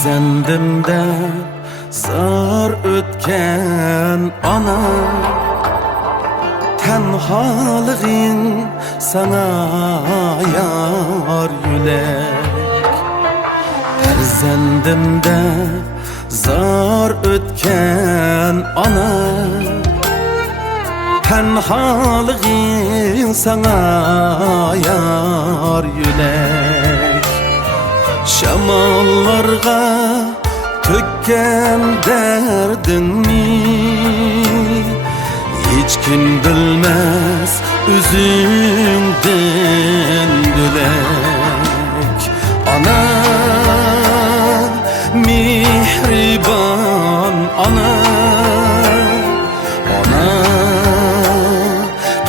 Farzandimda zor o'tgan ona, tenhalig'ing sana yor yulak. Farzandimda zor o'tgan ona, tenhalig'ing sana yor yulak. Şamallarga tökken derdini hiç kim bilmez üzünden dülek. Ana, mihriban ana, ana,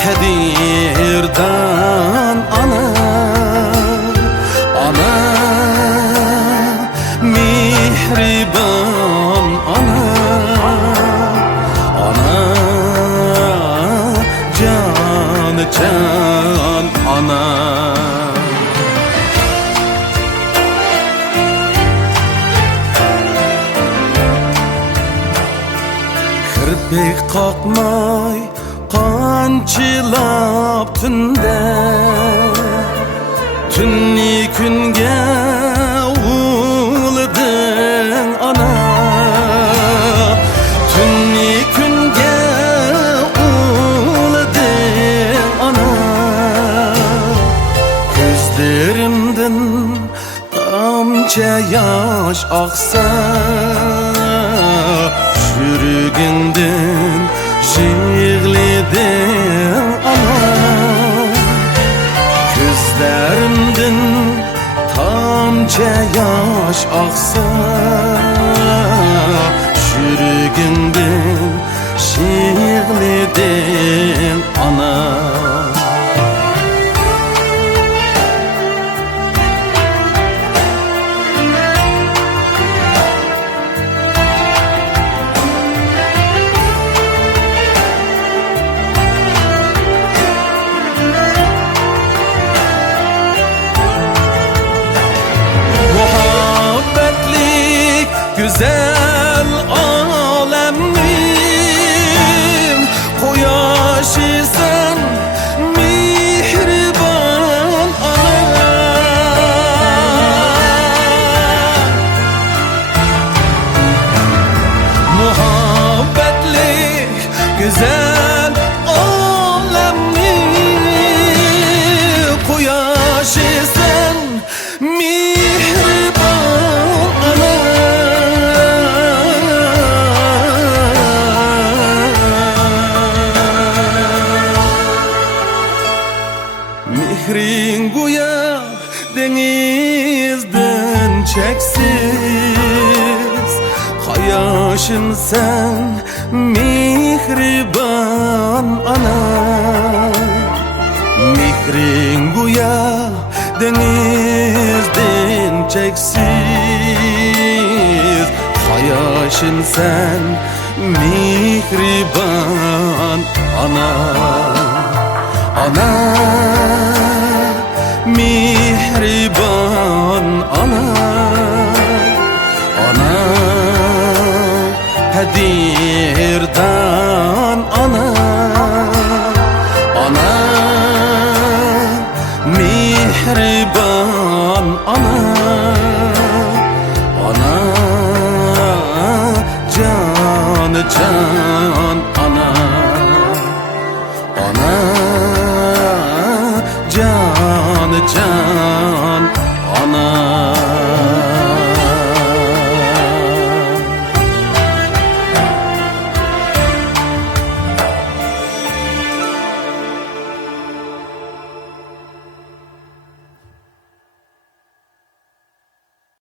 kadirdan ana, ana, mihriban ana, ana, can can ana. Kirpik kalkmay qanchilab tunda, tunni kunga ulding ana, tunni kunga ulding ana. Gözlerimden tamca yaş aksa, yürügünden yığlıdım ana. Gözlerimden tamca yaş aksa, yürügünden yığlıdım ana. Güzel alemim, koyaşı sen mihriban ana. Muhabbetlik güzel alemim, koyaşı sen mihriban ana. Mihrin guya denizden çeksiz, hayaşın sen mihriban ana. Mihrin guya denizden çeksiz, hayaşın sen mihriban ana. Ana, mihriban ana, ana, hadirdan ana, ana, mihriban ana, ana, can can